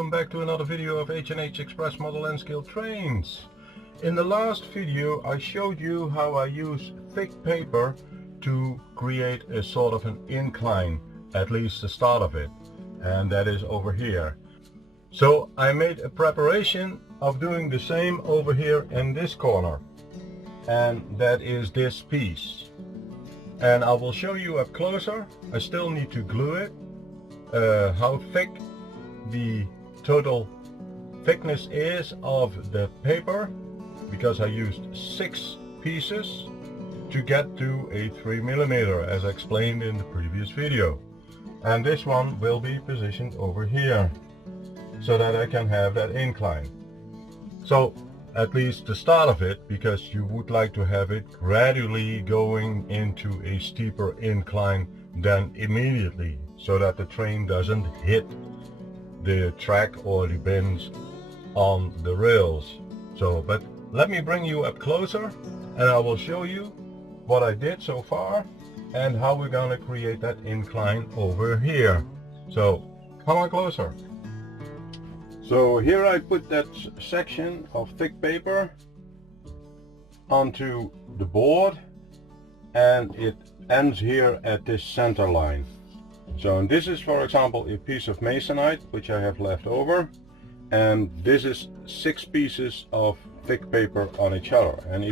welcome back to another video of H&H Express model nscale trains. In the last video I showed you how I use thick paper to create a sort of an incline, at least the start of it, and that is over here. So I made a preparation of doing the same over here in this corner, and that is this piece. And I will show you up closer. I still need to glue it, how thick the total thickness is of the paper, because I used 6 pieces to get to a 3mm as explained in the previous video. And this one will be positioned over here so that I can have that incline. So at least the start of it, because you would like to have it gradually going into a steeper incline than immediately, so that the train doesn't hit the track or the bins on the rails. So, but let me bring you up closer and I will show you what I did so far and how we're gonna create that incline over here. So come on closer. So here I put that section of thick paper onto the board, and it ends here at this center line. So this is, for example, a piece of masonite which I have left over, and this is 6 pieces of thick paper on each other. And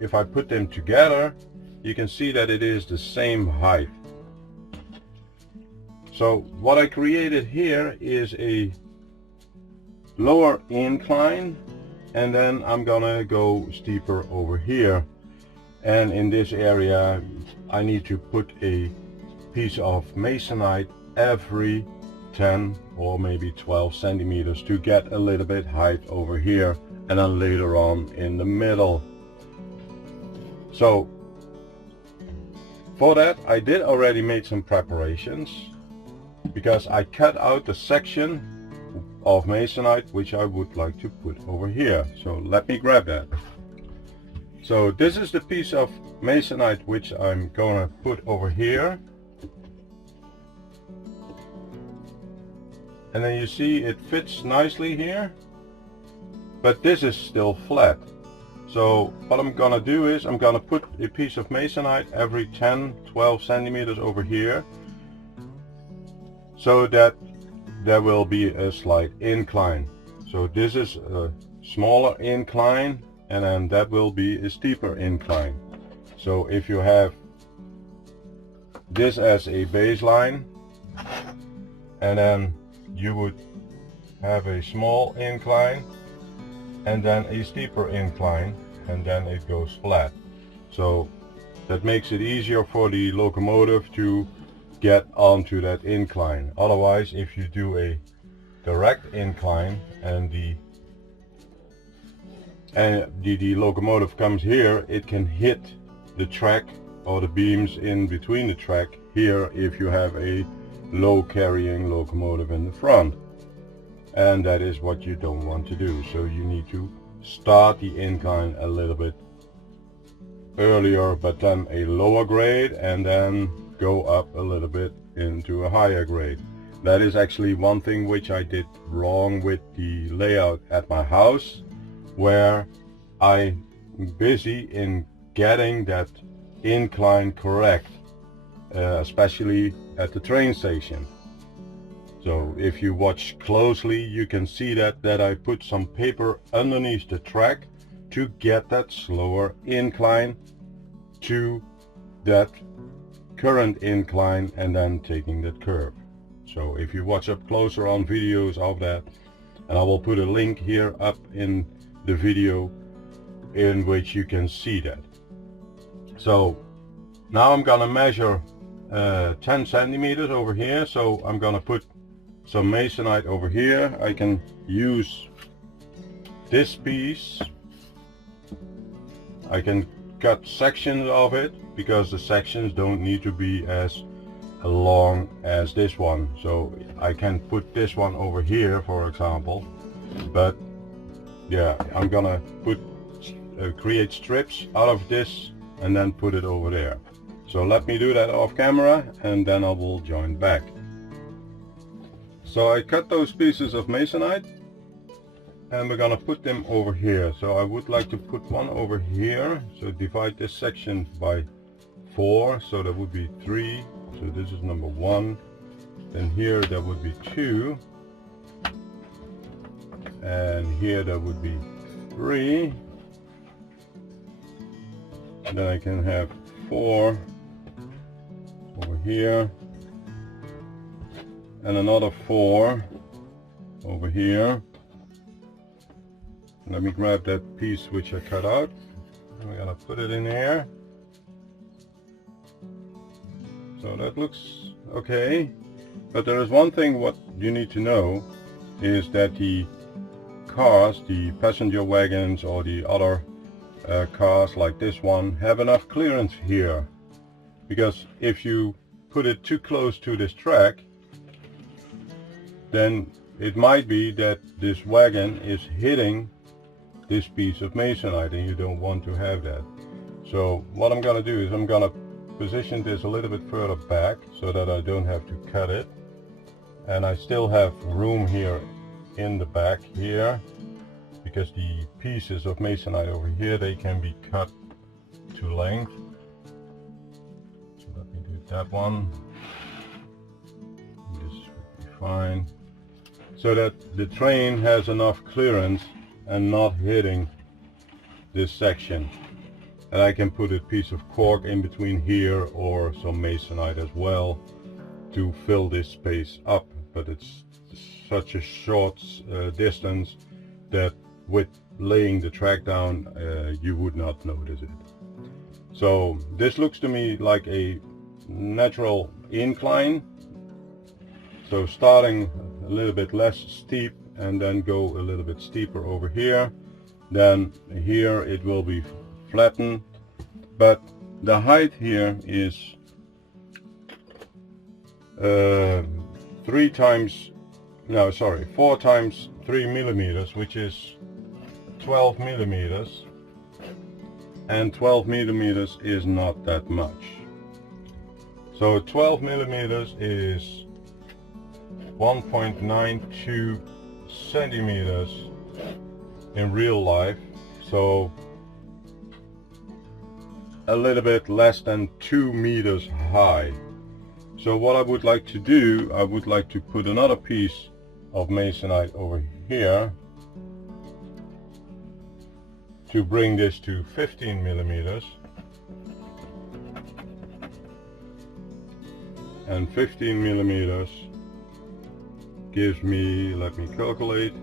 if I put them together, you can see that it is the same height. So what I created here is a lower incline, and then I'm gonna go steeper over here, and in this area I need to put a piece of masonite every 10 or maybe 12 centimeters to get a little bit height over here, and then later on in the middle. So for that I did already made some preparations, because I cut out the section of masonite which I would like to put over here. So let me grab that. So this is the piece of masonite which I'm gonna put over here, and then you see it fits nicely here, but this is still flat. So what I'm gonna do is I'm gonna put a piece of masonite every 10-12 centimeters over here, so that there will be a slight incline. So this is a smaller incline, and then that will be a steeper incline. So if you have this as a baseline, and then you would have a small incline and then a steeper incline, and then it goes flat. So that makes it easier for the locomotive to get onto that incline. Otherwise, if you do a direct incline and the locomotive comes here, it can hit the track or the beams in between the track here if you have a low carrying locomotive in the front, and that is what you don't want to do. So you need to start the incline a little bit earlier, but then a lower grade, and then go up a little bit into a higher grade. That is actually one thing which I did wrong with the layout at my house, where I'm busy in getting that incline correct, especially at the train station. So if you watch closely, you can see that I put some paper underneath the track to get that slower incline to that current incline, and then taking that curve. So if you watch up closer on videos of that, and I will put a link here up in the video in which you can see that. So now I'm gonna measure 10 centimeters over here. So I'm gonna put some masonite over here. I can use this piece. I can cut sections of it, because the sections don't need to be as long as this one. So I can put this one over here, for example, but yeah, I'm gonna create strips out of this and then put it over there. So let me do that off camera, and then I will join back. So I cut those pieces of masonite and we're gonna put them over here. So I would like to put one over here. So divide this section by 4, so that would be 3. So this is number 1. Then here that would be 2. And here that would be 3. And then I can have 4 over here. And another 4 over here. Let me grab that piece which I cut out. And we're gonna put it in here. So that looks okay. But there is one thing what you need to know is that the cars, the passenger wagons or the other cars like this one have enough clearance here. Because if you put it too close to this track, then it might be that this wagon is hitting this piece of masonite and you don't want to have that. So what I'm gonna do is I'm gonna position this a little bit further back so that I don't have to cut it, and I still have room here in the back here because the pieces of masonite over here, they can be cut to length. So let me do that one. This should be fine, so that the train has enough clearance and not hitting this section. And I can put a piece of cork in between here or some masonite as well to fill this space up, but it's such a short distance that with laying the track down you would not notice it. So this looks to me like a natural incline, so starting a little bit less steep and then go a little bit steeper over here. Then here it will be flattened, but the height here is 4 times 3 millimeters, which is 12 millimeters, and 12 millimeters is not that much. So 12 millimeters is 1.92 centimeters in real life, so a little bit less than 2 meters high. So what I would like to do, I would like to put another piece of masonite over here to bring this to 15 millimeters, and 15 millimeters gives me, let me calculate,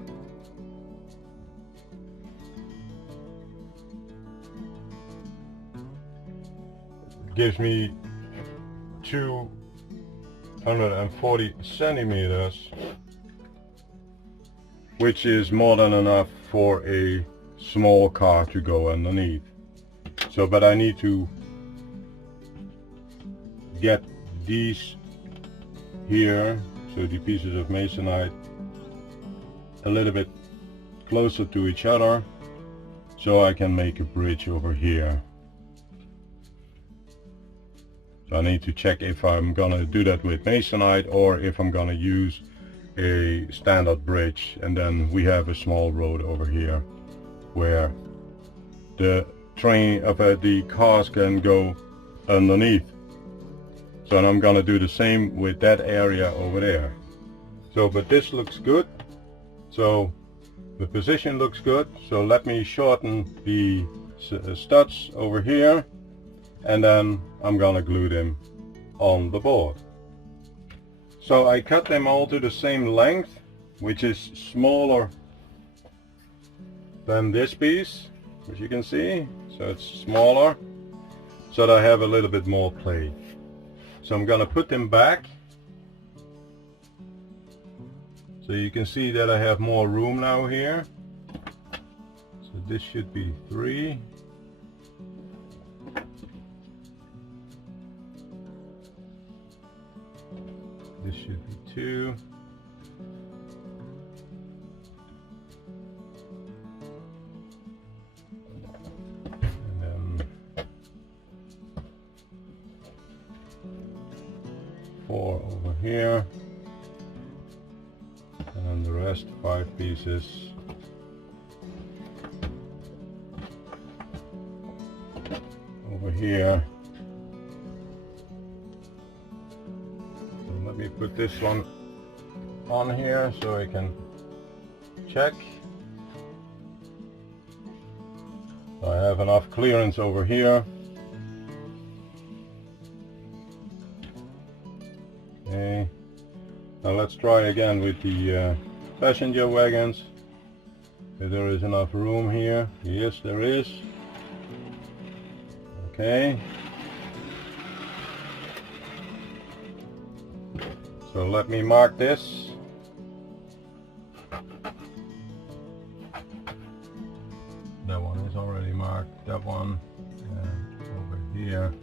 gives me 240 centimeters, which is more than enough for a small car to go underneath. So, but I need to get these here, so the pieces of masonite, a little bit closer to each other so I can make a bridge over here. So I need to check if I'm gonna do that with masonite or if I'm gonna use a standard bridge, and then we have a small road over here where the train of the cars can go underneath. So I'm gonna do the same with that area over there. So, but this looks good. So the position looks good. So let me shorten the studs over here, and then I'm gonna glue them on the board. So I cut them all to the same length, which is smaller than this piece, as you can see. So it's smaller, so that I have a little bit more play. So I'm gonna put them back, so you can see that I have more room now here. So this should be 3. This should be 2. And then 4 over here. rest 5 pieces. Over here. So let me put this one on here so I can check. I have enough clearance over here. Okay. Now let's try again with the passenger wagons. If there is enough room here. Yes, there is. Okay. So let me mark this. That one is already marked. That one and over here.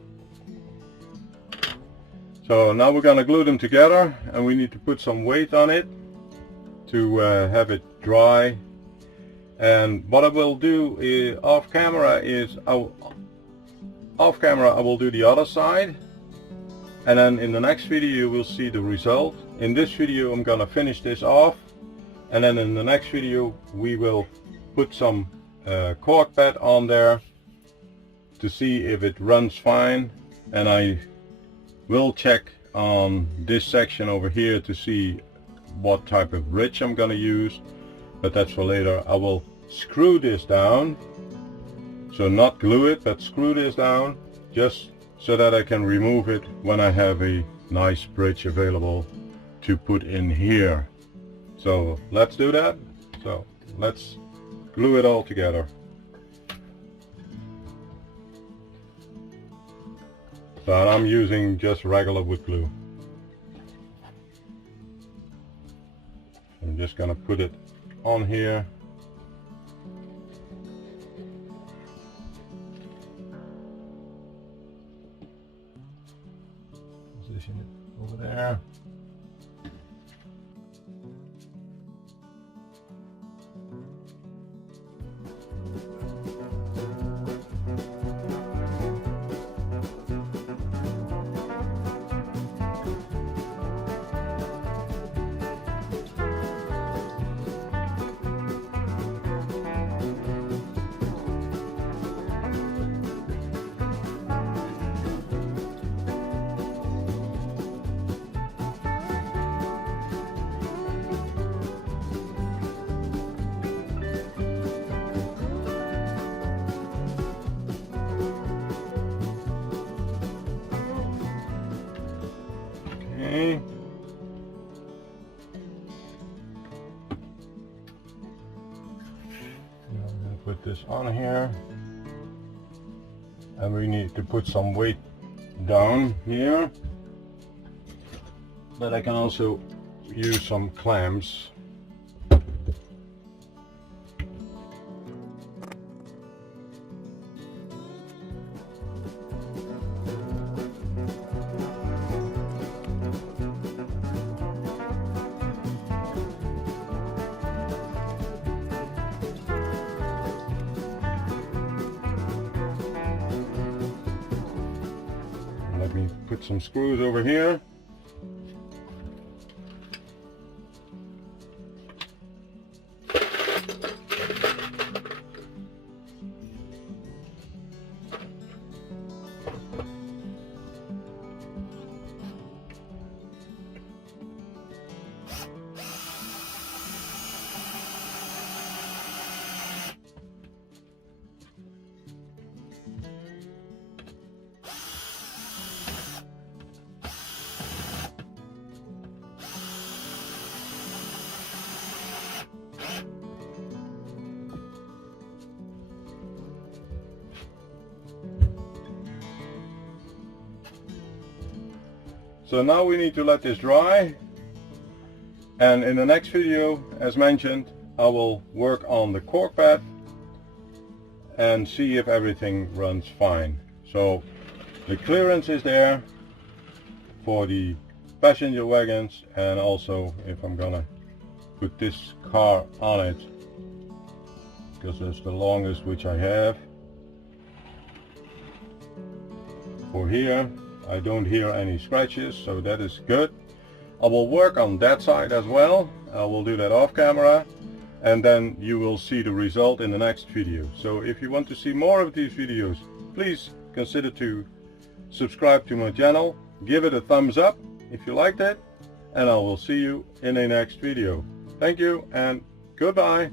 So now we're going to glue them together, and we need to put some weight on it to have it dry. And what I will do is off camera I will do the other side, and then in the next video you will see the result. In this video I'm going to finish this off, and then in the next video we will put some cork pad on there to see if it runs fine, and I will check on this section over here to see what type of bridge I'm going to use, but that's for later. I will screw this down, so not glue it but screw this down, just so that I can remove it when I have a nice bridge available to put in here. So let's do that. So let's glue it all together. So I'm using just regular wood glue. I'm just gonna put it on here. Position it over there. Okay. Now I'm going to put this on here, and we need to put some weight down here, but I can also use some clamps. Let me put some screws over here. So now we need to let this dry, and in the next video, as mentioned, I will work on the cork pad and see if everything runs fine. So the clearance is there for the passenger wagons, and also if I'm gonna put this car on it, because that's the longest which I have. For here I don't hear any scratches, so that is good. I will work on that side as well, I will do that off camera, and then you will see the result in the next video. So if you want to see more of these videos, please consider to subscribe to my channel, give it a thumbs up if you liked it, and I will see you in the next video. Thank you and goodbye.